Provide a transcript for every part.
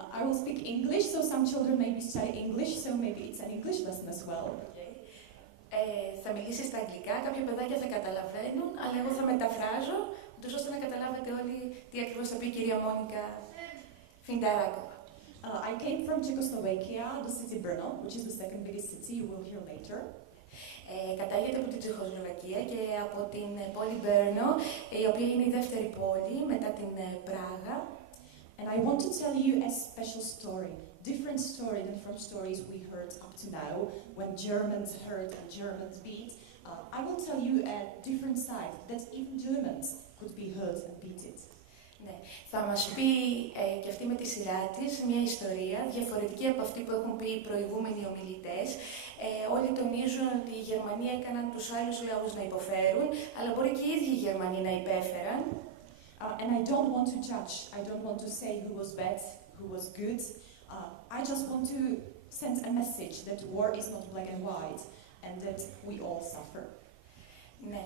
I will speak English, so some children maybe study English, so maybe it's an English lesson as well. Okay. Θα μιλήσει στα αγγλικά, κάποια παιδάκια θα καταλαβαίνουν, αλλά εγώ θα μεταφράζω, ούτως ώστε να καταλάβετε όλοι τι ακριβώς θα πει η κυρία Μόνικα Φινταράκοβα. I came from Czechoslovakia, the city Brno, which is the second biggest city, you will hear later. Κατάγεται από την Τσεχοσλοβακία και από την πόλη Μπέρνο, η οποία είναι η δεύτερη πόλη μετά την Πράγα. And I want to tell you a special story, different story than from stories we heard up to now, when Germans hurt and Germans beat. I will tell you a different side, that even Germans could be hurt and beaten. Ναι. Θα μας πει και αυτή με τη σειρά της μια ιστορία διαφορετική από αυτή που έχουν πει οι προηγούμενοι ομιλητές. Όλοι τονίζουν ότι οι Γερμανοί έκαναν τους άλλους λαούς να υποφέρουν, αλλά μπορεί και οι ίδιοι οι Γερμανοί να υπέφεραν. And I don't want to judge, I don't want to say who was bad, who was good. I just want to send a message that war is not black and white and that we all suffer. Ναι,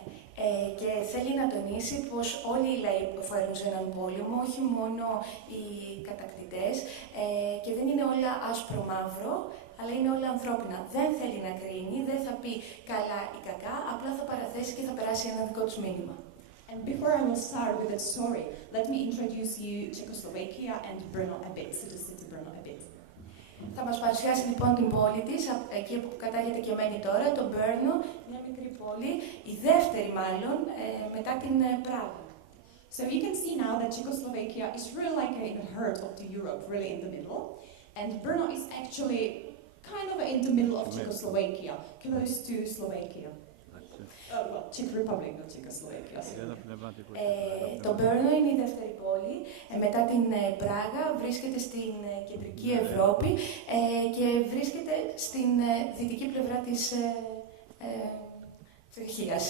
και θέλει να τονίσει πως όλοι οι λαοί υποφέρουν σε έναν πόλεμο, όχι μόνο οι κατακτητές, και δεν είναι όλα άσπρο-μαύρο, αλλά είναι όλα ανθρώπινα. Δεν θέλει να κρίνει, δεν θα πει καλά ή κακά, απλά θα παραθέσει και θα περάσει ένα δικό τους μήνυμα. And before I will start with that story, let me introduce you Czechoslovakia and Brno a bit, so the city Brno a bit. Θα μας παρουσιάσει λοιπόν την πόλη της, εκεί που κατάγεται και μένει τώρα, το Μπέρνο, μια μικρή πόλη, η δεύτερη μάλλον, μετά την Πράγα. So you can see now that Czechoslovakia is really like in the heart of the Europe, really in the middle, and Brno is actually kind of in the middle of Czechoslovakia, close to Slovakia. Well, Czech Republic, not Czechoslovakia. Το Μπέρνο είναι η δεύτερη πόλη, μετά την Πράγα, βρίσκεται στην κεντρική Ευρώπη και βρίσκεται στην δυτική πλευρά της Τσεχίας.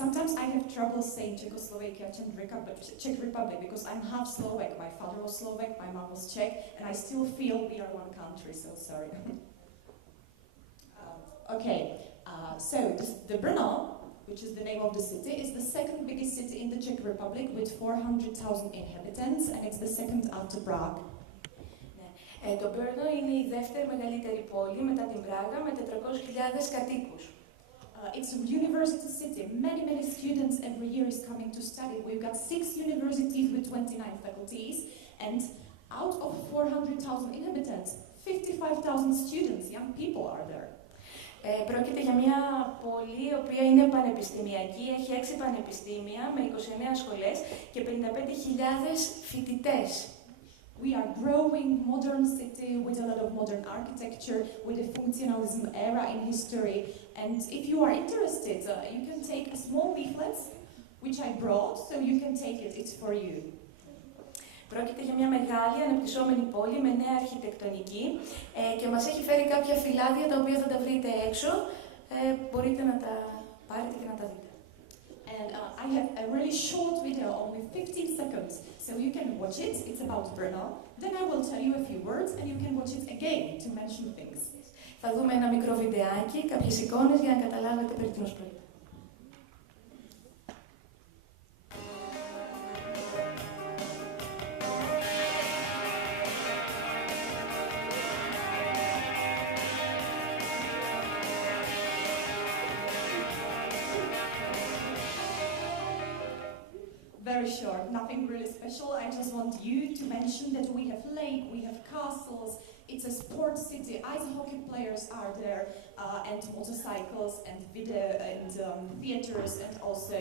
Sometimes I have trouble saying Czechoslovakia, Czech Republic, because I'm half Slovak. My father was Slovak, my mom was Czech, and I still feel we are one country, so sorry. Okay. So the Brno, which is the name of the city, is the second biggest city in the Czech Republic with 400,000 inhabitants, and it's the second after Prague. Το Brno είναι η δεύτερη μεγαλύτερη πόλη μετά την Πράγα με 400.000 κατοίκους. It's a university city. Many students every year is coming to study. We've got 6 universities with 29 faculties, and out of 400,000 inhabitants, 55,000 students, young people are there. Πρόκειται για μια πόλη η οποία είναι πανεπιστημιακή, έχει 6 πανεπιστήμια με 29 σχολές και 55.000 φοιτητές. We are growing modern city with a lot of modern architecture, with a functionalism era in history. And if you are interested, you can take a small leaflet, which I brought, so you can take it, it's for you. Πρόκειται για μια μεγάλη αναπτυσσόμενη πόλη με νέα αρχιτεκτονική και μας έχει φέρει κάποια φυλάδια τα οποία θα τα βρείτε έξω. Μπορείτε να τα πάρετε και να τα δείτε. And I have a really short video, only 15 seconds, so you can watch it. It's about Brno. Then I will tell you a few words and you can watch it again to mention things. Θα δούμε ένα μικρό βιντεάκι, κάποιες εικόνες για να καταλάβετε περί τίνος πρόκειται. Very short, nothing really special. I just want you to mention that we have lake, we have castles, it's a sports city, ice hockey players are there, and motorcycles and video and theaters and also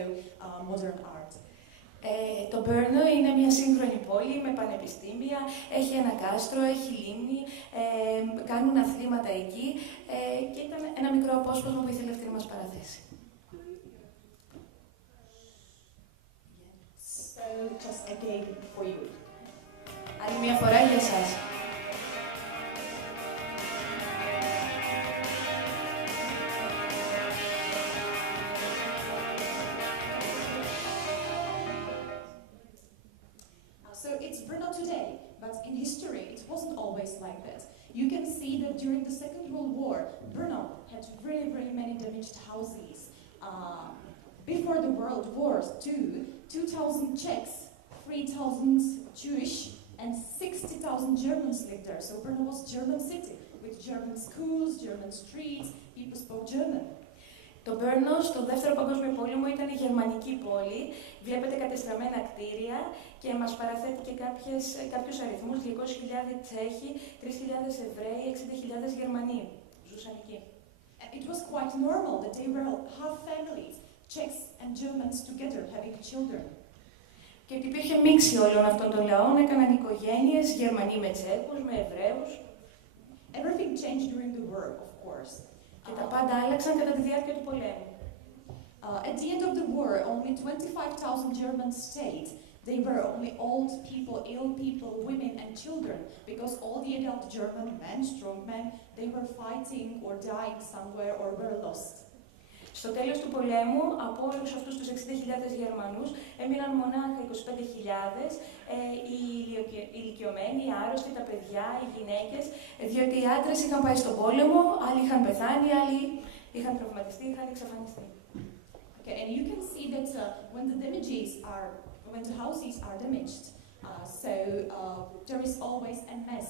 modern art. Το Μπέρνο είναι μια σύγχρονη πόλη με πανεπιστήμια, έχει ένα κάστρο, έχει λίμνη, κάνουν αθλήματα εκεί και ήταν ένα μικρό απόσπασμα που ήθελε αυτή να μας παραθέσει. Just again for you. Άλλη μια φορά για εσάς. So it's Brno today, but in history it wasn't always like that. You can see that during the Second World War, Brno had really many damaged houses. Before the World War II, 2,000 Czechs, 3,000 Jewish and 60,000 Germans lived there. So Brno was German city, with German schools, German streets, people spoke German. Το Brno στο Δεύτερο Παγκόσμιο Πόλεμο ήταν η γερμανική πόλη. Βλέπετε κατεστραμμένα κτίρια και μας παραθέτει και κάποιους αριθμούς. 200.000 Τσέχοι, 3.000 Εβραίοι, 60.000 Γερμανοί ζούσαν εκεί. It was quite normal that they were half families, Czechs and Germans together, having children. Και ότι υπήρχε μίξη όλων αυτών των λαών, έκαναν οικογένειες, Γερμανοί με Τσέχους, με Εβραίους. Everything changed during the war, of course. Και τα πάντα άλλαξαν κατά τη διάρκεια του πολέμου. At the end of the war, only 25,000 Germans stayed. They were only old people, ill people, women and children, because all the adult German men, strong men, they were fighting or dying somewhere or were lost. Στο τέλος του πολέμου, από όλους αυτούς τους 60.000 Γερμανούς, έμειναν μονάχα 25.000, οι ηλικιωμένοι, οι άρρωστοι, τα παιδιά, οι γυναίκες, διότι οι άντρες είχαν πάει στον πόλεμο, άλλοι είχαν πεθάνει, άλλοι είχαν τραυματιστεί, είχαν εξαφανιστεί. Okay, and you can see that when the houses are damaged, there is always a mess,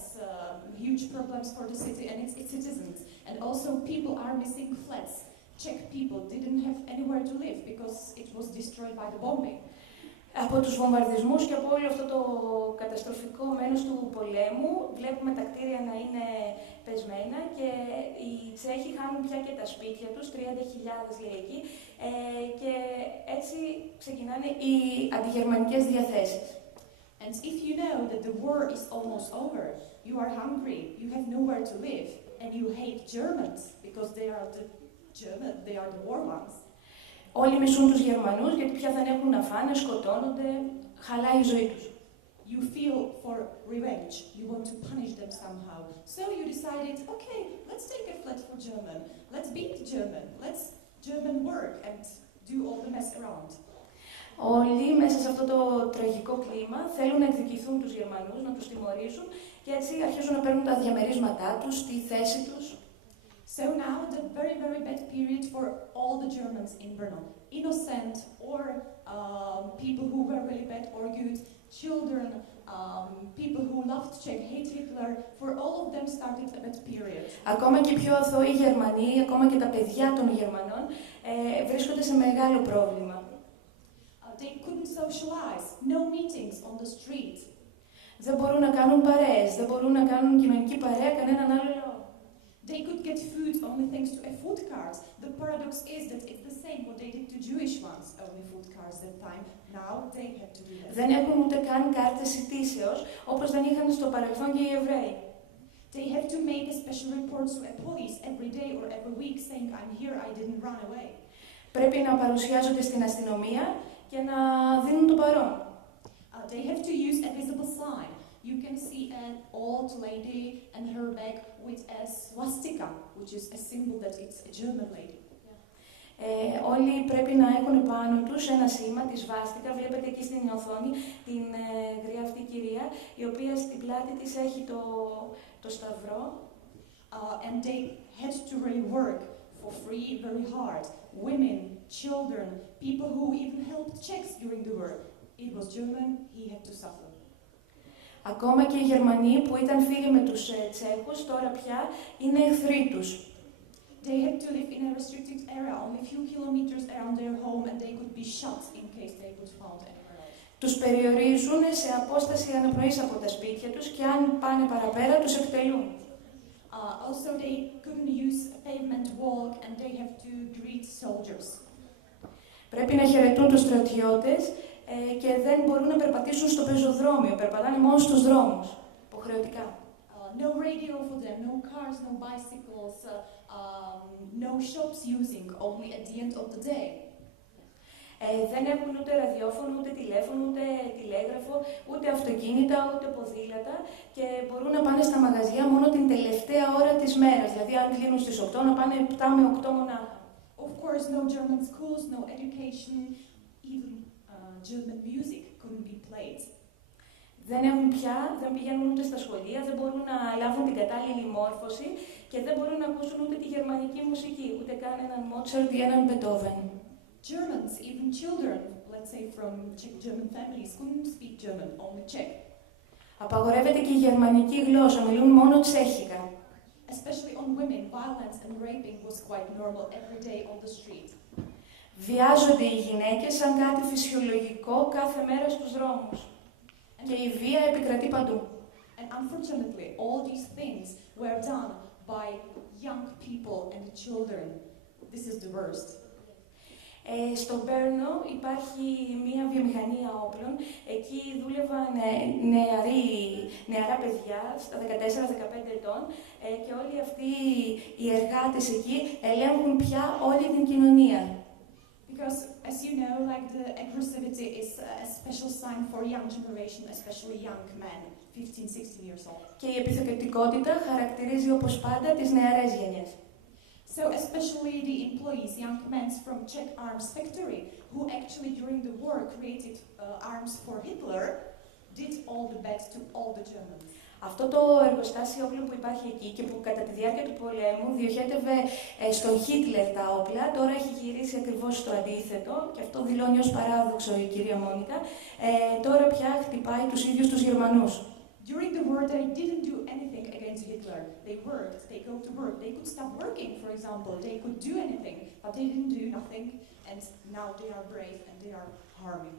huge problems for the city and its citizens, and also people are missing flats. Czech people didn't have anywhere to live because it was destroyed by the bombing. Από τους βομβαρδισμούς και από όλο αυτό το καταστροφικό μέρος του πολέμου, βλέπουμε τα κτίρια να είναι πεσμένα και οι Τσέχοι χάνουν πια και τα σπίτια τους, 30.000 λέει εκεί, και έτσι ξεκινάνε οι αντιγερμανικές διαθέσεις. And if you know that the war is almost over, you are hungry, you have nowhere to live, and you hate Germans because they are the war ones. Όλοι μισούν τους Γερμανούς γιατί πια δεν έχουν να φάνε, σκοτώνονται, χαλάει η ζωή τους. You feel for revenge. You want to punish them somehow. So you decided, okay, let's take a flat for German. Let's beat German. Let's German work and do all the mess around. Όλοι μέσα σε αυτό το τραγικό κλίμα θέλουν να εκδικηθούν τους Γερμανούς, να τους τιμωρήσουν και έτσι αρχίζουν να παίρνουν τα διαμερίσματά τους, τη θέση τους. So now the very, very bad period for all the Germans in Brno, innocent or people who were really bad or good, children, people who loved Czech, hate Hitler, for all of them started a bad period. Ακόμα και πιο αθώοι Γερμανοί, ακόμα και τα παιδιά των Γερμανών, βρίσκονται σε μεγάλο πρόβλημα. They couldn't socialize, no meetings on the street. Δεν μπορούν να κάνουν παρέες, δεν μπορούν να κάνουν κοινωνική παρέα κανέναν άλλο λαό. They could get food only thanks to a food cart. The paradox is that it's the same what they did to Jewish ones, only food carts that time. Now they have to do that. Δεν έχουν ούτε καν κάρτες ειτήσεως, όπως δεν είχαν στο παρελθόν και οι Εβραίοι. They have to make a special report to a police every day or every week saying, I'm here, I didn't run away. Πρέπει να παρουσιάζονται στην αστυνομία και να δίνουν το παρόν. They have to use a visible sign. You can see an old lady and her bag with a swastika, which is a symbol that it's a German lady. Όλοι πρέπει να έχουν πάνω τους ένα σήμα, τη σβάστικα. Βλέπετε εκεί στην οθόνη την γριά αυτή κυρία, η οποία στην πλάτη της έχει το σταυρό. And they had to really work for free, very hard. Women, children, people who even helped Czechs during the war. It was German, he had to suffer. Ακόμα και οι Γερμανοί που ήταν φίλοι με τους Τσέχους, τώρα πια είναι εχθροί τους. They had to live in a restricted area, only a few kilometers around their home, and they could be shot in case they would found anywhere else. Τους περιορίζουν σε απόσταση αναπνοής από τα σπίτια τους και αν πάνε παραπέρα τους εκτελούν. Also, they couldn't use a pavement walk, and they have to greet soldiers. Πρέπει να χαιρετούν τους στρατιώτες και δεν μπορούν να περπατήσουν στο πεζοδρόμιο, περπατάνε μόνο στους δρόμους, υποχρεωτικά. No radio for them, no cars, no bicycles, no shops using, only at the end of the day. Δεν έχουν ούτε ραδιόφωνο, ούτε τηλέφωνο, ούτε τηλέγραφο, ούτε αυτοκίνητα, ούτε ποδήλατα και μπορούν να πάνε στα μαγαζιά μόνο την τελευταία ώρα της μέρας, δηλαδή αν κλείνουν στις 8 να πάνε 7 με 8 μονάχα. Of course, no German schools, no education, even German music couldn't be played. Δεν πηγαίνουν ούτε στα σχολεία, δεν μπορούν να λάβουν την κατάλληλη μόρφωση και δεν μπορούν να ακούσουν ούτε τη γερμανική μουσική, ούτε καν έναν Μότσαρτ ή έναν Μπετόβεν. Germans, even children, let's say from Czech German families, couldn't speak German, only Czech. Απαγορεύεται και η γερμανική γλώσσα, μιλούν μόνο τσέχικα. Especially on women, violence and raping was quite normal every day on the street. Βιάζονται οι γυναίκες σαν κάτι φυσιολογικό κάθε μέρα στους δρόμους. Και η βία επικρατεί παντού. And unfortunately, all these things were done by young people and children. This is the worst. Στο Μπέρνο υπάρχει μία βιομηχανία όπλων. Εκεί δούλευαν νεαρά παιδιά, στα 14-15 ετών, και όλοι αυτοί οι εργάτες εκεί ελέγχουν πια όλη την κοινωνία. Because, as you know, like the aggressivity is a special sign for young generation, especially young men, 15-16 years old. Και η επιθετικότητα χαρακτηρίζει όπως πάντα τις νεαρές γενιές. So especially the employees, young men from Czech arms factory, who actually during the war created arms for Hitler, did all the bad to all the Germans. Αυτό το εργοστάσιο όπλων που υπάρχει εκεί και που κατά τη διάρκεια του πολέμου διοχέτευε στον Χίτλερ τα όπλα, τώρα έχει γυρίσει ακριβώς στο αντίθετο, και αυτό δηλώνει ως παράδοξο η κυρία Μόνικα, τώρα πια χτυπάει τους ίδιους τους Γερμανούς. During the war, they didn't do anything against Hitler. They worked, they go to work. They could stop working, for example. They could do anything, but they didn't do nothing, and now they are brave and they are harming.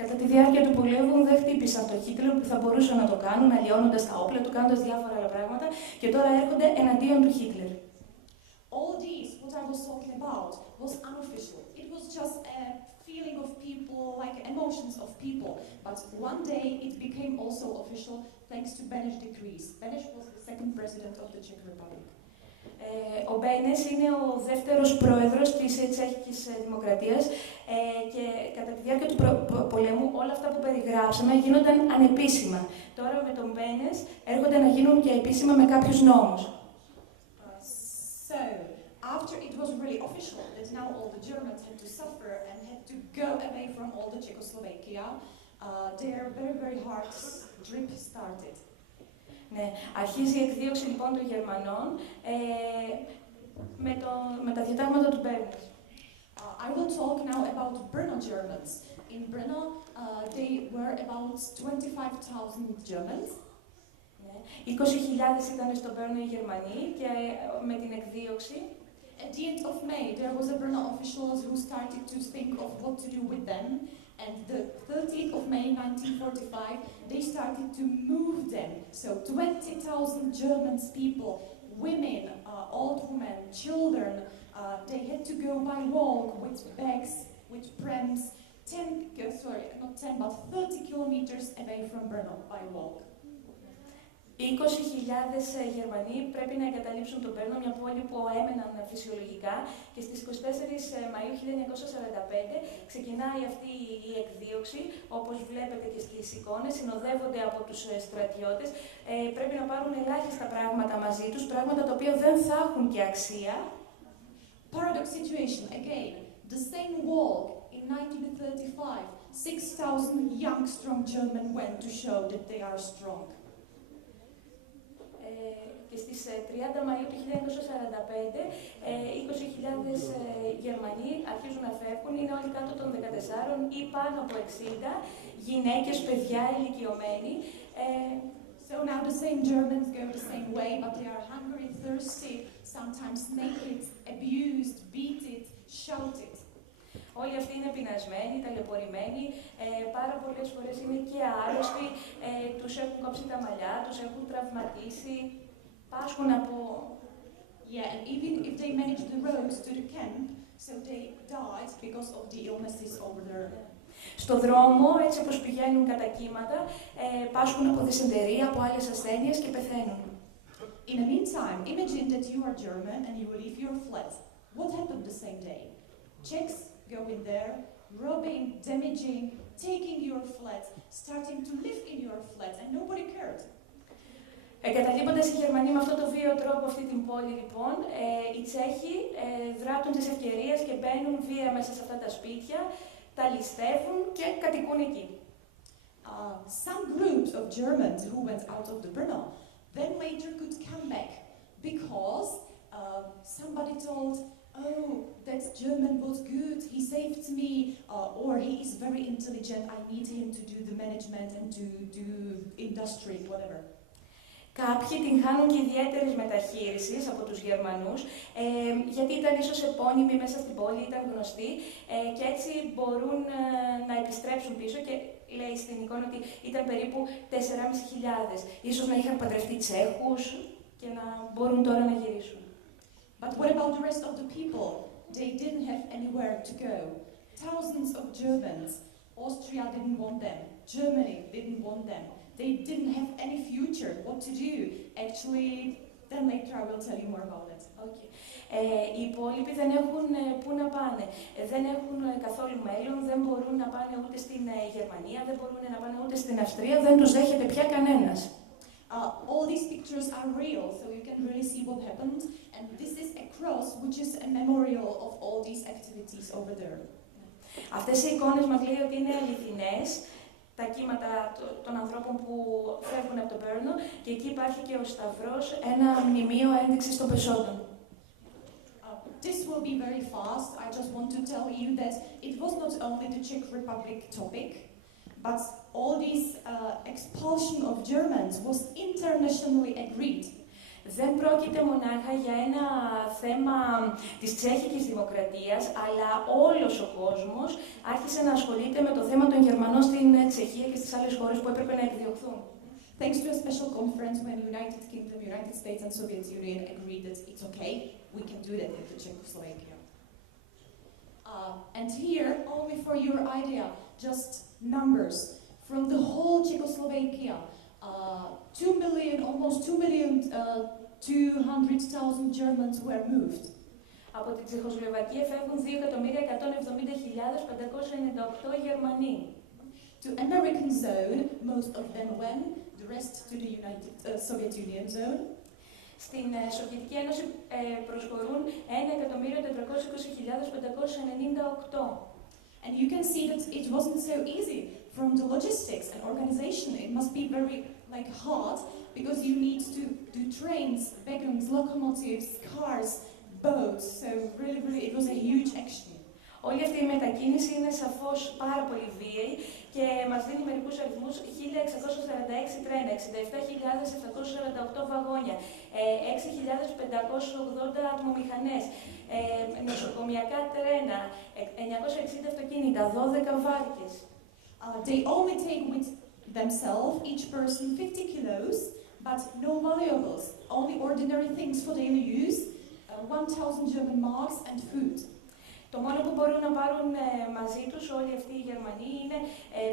Κατά τη διάρκεια του πολέμου δεν χτύπησαν τον Χίτλερ που θα μπορούσαν να το κάνουν, αλλοιώνοντας τα όπλα του, κάνοντας διάφορα άλλα πράγματα, και τώρα έρχονται εναντίον του Χίτλερ. All these, what I was talking about, was unofficial. It was just a feeling of people, like emotions of people. But one day it became also official thanks to Beneš decrees. Beneš was the second president of the Czech Republic. Ο Μπένες είναι ο δεύτερος πρόεδρος της Τσέχικης Δημοκρατίας, και κατά τη διάρκεια του πολέμου όλα αυτά που περιγράψαμε γίνονταν ανεπίσημα. Τώρα με τον Μπένες έρχονται να γίνουν και επίσημα με κάποιους νόμους. So, after it was really official that now all the Germans had to suffer and had to go away from all the Czechoslovakia, their very, very hard trip started. Ναι, αρχίζει η εκδίωξη λοιπόν των Γερμανών με τα διατάγματα του Μπέρνες. I will talk now about Brno Germans. In Brno, they were about 25,000 Germans. 20.000 ήταν στο Μπέρνο οι Γερμανοί, και με την εκδίωξη. At the end of May, there was a Brno officials who started to think of what to do with them. And the 13th of May 1945, they started to move them. So 20,000 German people, women, old women, children, they had to go by walk with bags, with prams, 30 kilometers away from Brno by walk. 20.000 Γερμανοί πρέπει να εγκαταλείψουν τον Μπέρνο, μια πόλη που έμεναν φυσιολογικά, και στις 24 Μαΐου 1945 ξεκινάει αυτή η εκδίωξη, όπως βλέπετε και στις εικόνες, συνοδεύονται από τους στρατιώτες, πρέπει να πάρουν ελάχιστα πράγματα μαζί τους, πράγματα τα οποία δεν θα έχουν και αξία. Paradox situation, again, the same walk in 1935, 6,000 young strong Germans went to show that they are strong. Και στις 30 Μαΐου του 1945, 20.000 Γερμανοί αρχίζουν να φεύγουν, είναι όλοι κάτω των 14 ή πάνω από 60, γυναίκες, παιδιά, ηλικιωμένοι. So now the same Germans go the same way, but they are hungry, thirsty, sometimes naked, abused, beaten, shouted. Όλοι αυτοί είναι πεινασμένοι, ταλαιπωρημένοι, πάρα πολλές φορές είναι και άρρωστοι, τους έχουν κόψει τα μαλλιά, τους έχουν τραυματίσει, πάσχουν από... Yeah, and even if they managed the roads to the camp, so they died because of the illnesses over there. Στο δρόμο, έτσι όπως πηγαίνουν κατά κύματα, πάσχουν από δυσεντερία, από άλλες ασθένειες και πεθαίνουν. In the meantime, imagine that you are German and you leave your flat. What happened the same day? Czechs go in there, robbing, damaging, taking your flat, starting to live in your flat, and nobody cared. Εγκαταλείποντας οι Γερμανοί με αυτόν τον βίαιο τρόπο αυτή την πόλη, λοιπόν, οι Τσέχοι δράττουν τις ευκαιρίες και μπαίνουν βία μέσα σε αυτά τα σπίτια, τα ληστεύουν και κατοικούν εκεί. Some groups of Germans who went out of the Brno then later could come back because somebody told oh, that German was good, he saved me, or he is very intelligent, I need him to do the management and to do industry, whatever. Κάποιοι την χάνουν και ιδιαίτερης μεταχείρισης από τους Γερμανούς, γιατί ήταν ίσως επώνυμοι μέσα στην πόλη, ήταν γνωστοί και έτσι μπορούν να επιστρέψουν πίσω και λέει στην εικόνα ότι ήταν περίπου 4.500. Ίσως να είχαν παντρευτεί Τσέχους και να μπορούν τώρα να γυρίσουν. But what about the rest of the people? They didn't have anywhere to go. Thousands of Germans. Austria didn't want them. Germany didn't want them. They didn't have any future. What to do? Actually, then later I will tell you more about it. Okay. Οι υπόλοιποι δεν έχουν πού να πάνε. Δεν έχουν καθόλου μέλλον, δεν μπορούν να πάνε ούτε στην Γερμανία, δεν μπορούν να πάνε ούτε στην Αυστρία, δεν τους δέχεται πια κανένας. All these pictures are real, so you can really see what happened. And this is a cross, which is a memorial of all these activities over there. Αυτές οι εικόνες μας λέει ότι είναι αληθινές, τα κύματα των ανθρώπων που φεύγουν από το Πέρνο και εκεί υπάρχει και ο Σταυρός, ένα μνημείο ένδειξης των πεσόντων. This will be very fast. I just want to tell you that it was not only the Czech Republic topic, but all this expulsion of Germans was internationally agreed. Δεν πρόκειται μονάχα για ένα θέμα της τσέχικης δημοκρατίας, αλλά όλος ο κόσμος άρχισε να ασχολείται με το θέμα των Γερμανών στην Τσεχία και στις άλλες χώρες που έπρεπε να εκδιωχθούν. Thanks to a special conference when United Kingdom, United States and Soviet Union agreed that it's okay, we can do that in the Czechoslovakia. And here, only for your idea, just numbers. From the whole Czechoslovakia, 2 million, almost 200,000 Germans were moved. Από την Τσεχοσλοβακία φεύγουν 2.170.598 Γερμανοί. To American zone, most of them went, the rest to the Soviet Union zone. Στην Σοβιετική Ένωση προσχωρούν 1.420.598. And you can see that it wasn't so easy from the logistics and organization. It must be very hard because you need to do trains, wagons, locomotives, cars, boats. So really it was a huge action. Όλη αυτή η μετακίνηση είναι σαφώς πάρα πολύ βίαιη και μας δίνει μερικούς αριθμούς: 1.646 τρένα, 67.748 βαγόνια, 6.580 ατμομηχανές, νοσοκομιακά τρένα, 960 αυτοκίνητα, 12 βάρκες. They only take with themselves, each person, 50 kilos, but no valuables, only ordinary things for daily use, 1,000 German marks and food. Το μόνο που μπορούν να πάρουν μαζί τους όλοι αυτοί οι Γερμανοί είναι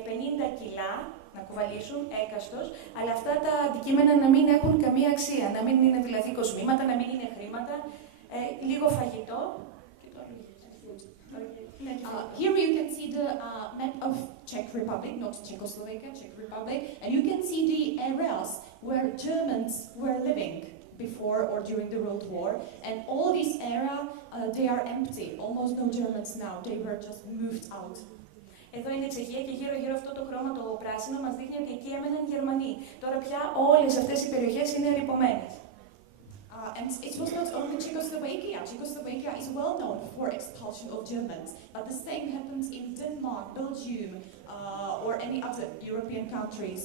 50 κιλά να κουβαλήσουν έκαστος, αλλά αυτά τα αντικείμενα να μην έχουν καμία αξία, να μην είναι δηλαδή κοσμήματα, να μην είναι χρήματα, λίγο φαγητό. Here you can see the map of Czech Republic, not Czechoslovakia, Czech Republic, and you can see the areas where Germans were living before or during the World War, and all these areas, they are empty, almost no Germans now, they were just moved out. Εδώ είναι η Τσεχία και γύρω-γύρω αυτό το χρώμα το πράσινο μας δείχνει ότι εκεί έμεναν Γερμανοί. Τώρα πια όλες αυτές οι περιοχές είναι ερειπωμένες. And it was not only Czechoslovakia. Czechoslovakia is well known for expulsion of Germans, but the same happened in Denmark, Belgium, or any other European countries.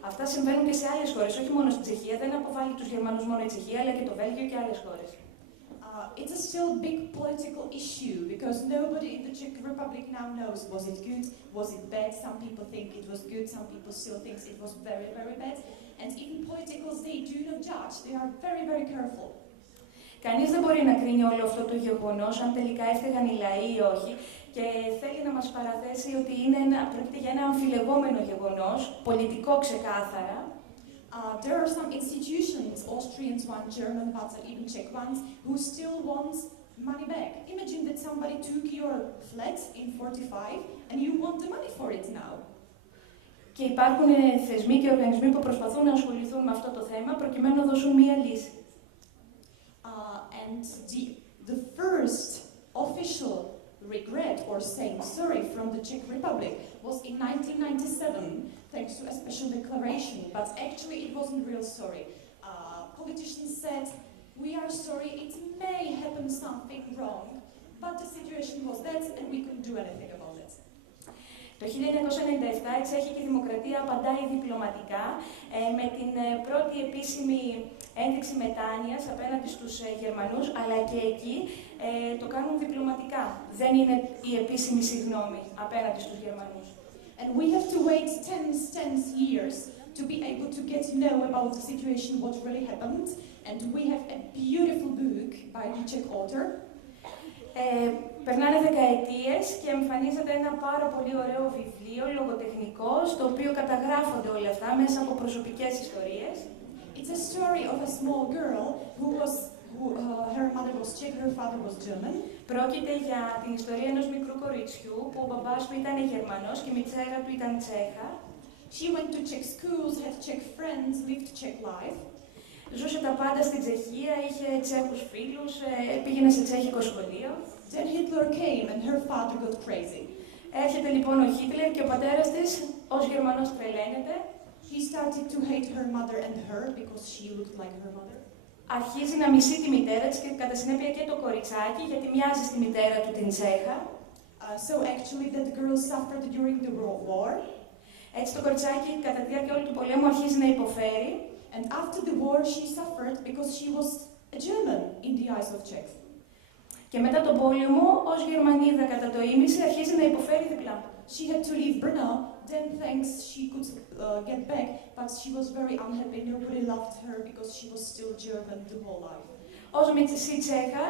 Αυτά συμβαίνουν και σε άλλες χώρες, όχι μόνο στην Τσεχία. Δεν αποβάλλει τους Γερμανούς μόνο η Τσεχία, αλλά και το Βέλγιο και άλλες χώρες. It's a still big political issue because nobody in the Czech Republic now knows, was it good, was it bad? Some people think it was good, some people still think it was very, very bad. And even politicals, they do not judge, they are very, very careful. Κανείς δεν μπορεί να κρίνει όλο αυτό το γεγονός, αν τελικά έφταιγαν οι λαοί ή όχι, και θέλει να μας παραθέσει ότι πρόκειται για ένα αμφιλεγόμενο γεγονός, πολιτικό ξεκάθαρα. There are some institutions, Austrians one, German ones, and even Czech ones, who still want money back. Imagine that somebody took your flat in 45 and you want the money for it now. Και υπάρχουν θεσμοί και οργανισμοί που προσπαθούν να ασχοληθούν με αυτό το θέμα προκειμένου να δώσουν μία λύση. And the first official regret or saying sorry from the Czech Republic was in 1997, thanks to a special declaration, but actually it wasn't real sorry. Politicians said, We are sorry, it may happen something wrong, but the situation was that and we couldn't do anything about it. Το 1997 η Τσέχικη Δημοκρατία απαντάει διπλωματικά με την πρώτη επίσημη ένδειξη μετάνοιας απέναντι στους Γερμανούς, αλλά και εκεί το κάνουν διπλωματικά. Δεν είναι η επίσημη συγγνώμη απέναντι στους Γερμανούς. And we have to wait 10 years to be able to get to know about the situation, what really happened. And we have a beautiful book by the Czech author. Περνάνε δεκαετίες και εμφανίζεται ένα πάρα πολύ ωραίο βιβλίο, λογοτεχνικό, στο οποίο καταγράφονται όλα αυτά μέσα από προσωπικές ιστορίες. It's a story of a small girl her mother was Czech, her father was German. Πρόκειται για την ιστορία ενός μικρού κοριτσιού που ο μπαμπάς του ήταν Γερμανός και η μητέρα του ήταν Τσέχα. She went to Czech schools, had Czech friends, lived Czech life. Ζούσε τα πάντα στην Τσεχία, είχε Τσέχους φίλους, πήγαινε σε τσέχικο σχολείο. Then Hitler came and her father got crazy. Έρχεται λοιπόν ο Χίτλερ και ο πατέρας της, ως Γερμανός τρελαίνεται. He started to hate her mother and her because she looked like her mother. Αρχίζει να μισεί τη μητέρα της και κατά συνέπεια και το κοριτσάκι, γιατί μοιάζει στη μητέρα του την Τσέχα. So actually that girl suffered during the World War. Έτσι το κοριτσάκι κατά τη διάρκεια όλου του πολέμου αρχίζει να υποφέρει. And after the war she suffered because she was a German in the eyes of Czechs. Και μετά τον πόλεμο, ως Γερμανίδα κατά το ήμιση, αρχίζει να υποφέρει διπλά. She had to leave Brno, then thanks she could get back, but she was very unhappy, nobody loved her because she was still German the whole life. Ως μισή Τσέχα,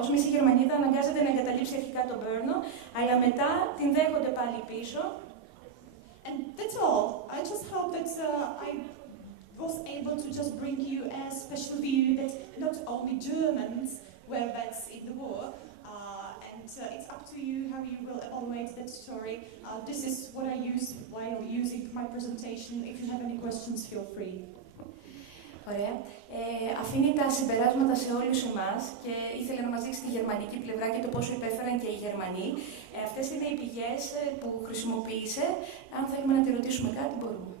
ως μισή Γερμανίδα, αναγκάζεται να εγκαταλείψει αρχικά τον Brno, αλλά μετά την δέχονται πάλι πίσω. And that's all. I just hope that I was able to just bring you a special view that not only Germans were vets in the war, and it's up to you how you will evaluate that story. This is what I use while using my presentation. If you have any questions, feel free. Ωραία. Αφήνει τα συμπεράσματα σε όλους εμάς και ήθελε να μας δείξει τη γερμανική πλευρά και το πόσο υπέφεραν και οι Γερμανοί. Αυτές είναι οι πηγές που χρησιμοποίησε. Αν θέλουμε να τη ρωτήσουμε κάτι, μπορούμε.